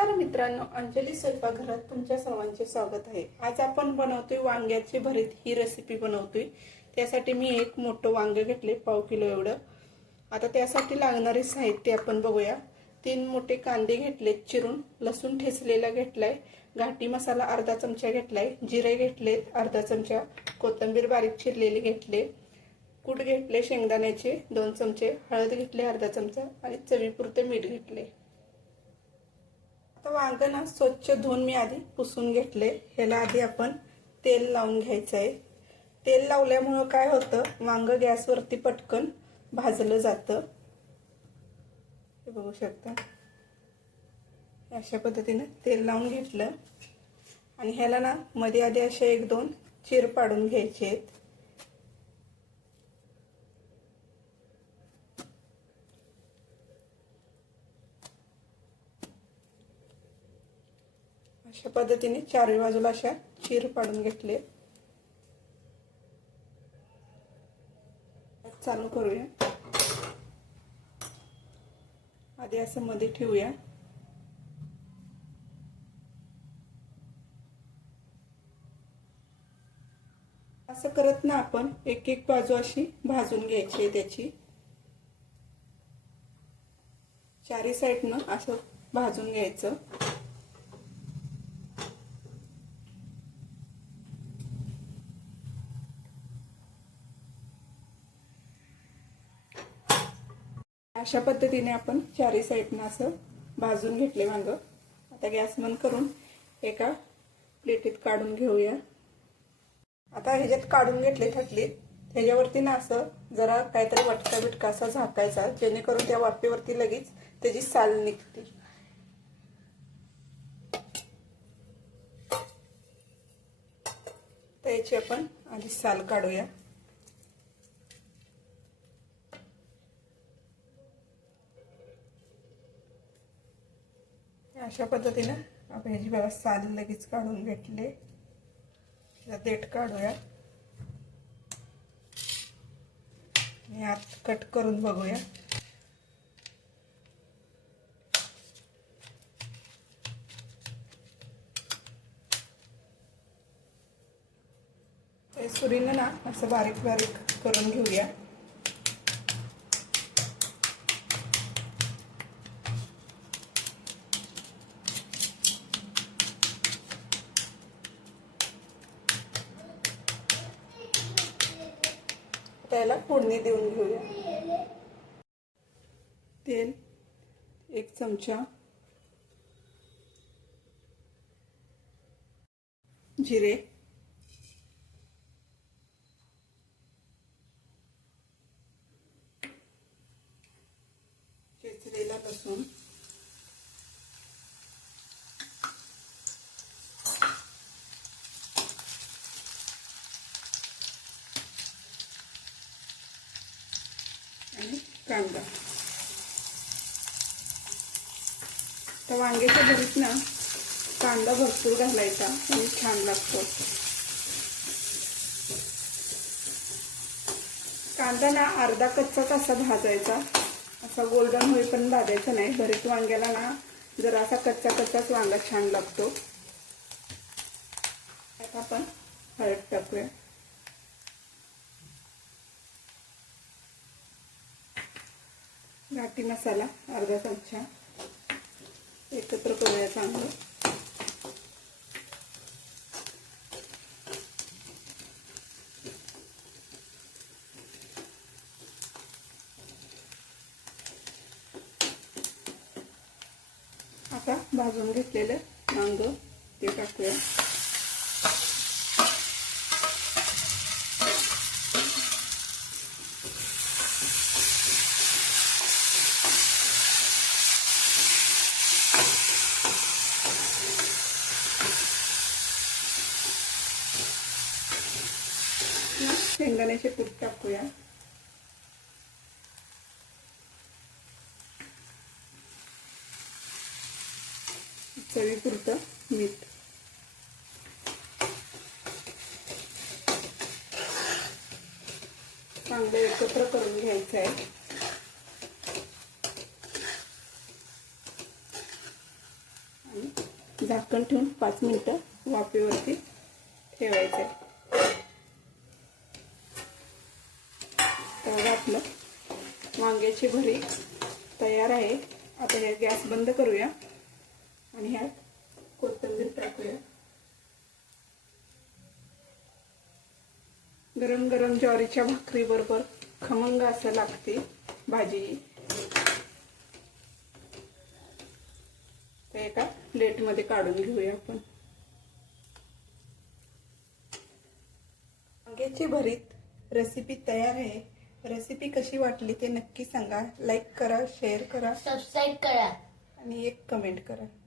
नमस्कार मित्रांनो अंजली स्वयंपाकघरात तुमच्या सर्वांचे स्वागत आहे. आज आपण बनवतोय वांग्याची भरीत. ही रेसिपी बनवतोय. त्यासाठी मी एक मोठं वांगं घेतले पाव किलो एवढं. आता त्यासाठी लागणारे साहित्य आपण बघूया. तीन मोठे कांदे घेतले चिरून. लसूण ठेचलेला घेतलाय. घाटी मसाला अर्धा चमचा घेतलाय. जिरे घेतलेत अर्धा चमचा. कोथिंबीर बारीक चिरलेली घेतले. कूट घेतले शेंगदाण्याचे दोन चमचे. हळद घेतले अर्धा चमचा. आणि चवीपुरते मीठ घेतले. आता वांग ना स्वच्छ धुवून मी आधी पुसून घेतले. ह्याला आधी आपण तेल लावून घ्यायचं आहे. तेल लावल्यामुळं काय होतं वांग गॅसवरती पटकन भाजलं जातं. हे बघू शकता. अशा पद्धतीनं तेल लावून घेतलं. आणि ह्याला ना मध्ये आधी असे एक दोन चीर पाडून घ्यायचे आहेत. अशा पद्धतीने चारही बाजूला अशा चीर पाडून घेतले. चालू करूया. आधी असं मध्ये ठेवूया. असं करत ना आपण एक एक बाजू अशी भाजून घ्यायची त्याची. चारी साईडनं असं भाजून घ्यायचं. अशा पद्धतीने आपण चारी साईडनं असं भाजून घेतले वांग. आता गॅस बंद करून एका प्लेटीत काढून घेऊया. आता ह्याच्यात काढून घेतले थटलीत त्याच्यावरती ना असं जरा काहीतरी वटका बिटका असा झाकायचा जेणेकरून त्या वाफेवरती लगेच त्याची साल निघते. त्याची आपण आधी साल काढूया. अशा पद्धतीनं आपण ह्याची बघा साल लगेच काढून घेतले. देठ काढूया. आणि आत कट करून बघूया. सुरीनं ना असं बारीक बारीक करून घेऊया. त्याला फोडणी देऊन घेऊया. तेल एक चमचा जिरे चेचलेला लसूण आणि कांदा तर वांग्याच्या भरीत ना कांदा भरपूर घालायचा आणि छान लागतो. कांदा ना अर्धा कच्चाच असा भाजायचा? असा गोल्डन पण भाजायचा नाही. भरीत वांग्याला ना जरा असा कच्चा कच्चाच वांगा छान लागतो. आता आपण हळद टाकूया. घाटी मसाला अर्धा चमचा. एकत्र करूया चांगलं. आता भाजून घेतलेलं वांग ते टाकूया. शेंगदाण्याचे कूट टाकूया. चवीपुरतं मीठ. चांगलं एकत्र करून घ्यायचं आहे झाकण ठेवून पाच मिनटं वाफेवरती ठेवायचं आहे तर आपलं. वांग्याची भरीत तयार आहे. आता या गॅस बंद करूया आणि ह्यात कोथिंबीर टाकूया. गरम गरम ज्वारीच्या भाकरी बरोबर खमंग असं लागते भाजी. तर एका प्लेटमध्ये काढून घेऊया आपण. वांग्याची भरीत रेसिपी तयार आहे. रेसिपी कशी वाटली ते नक्की सांगा. लाईक करा शेअर करा. सबस्क्राईब करा. आणि एक कमेंट करा.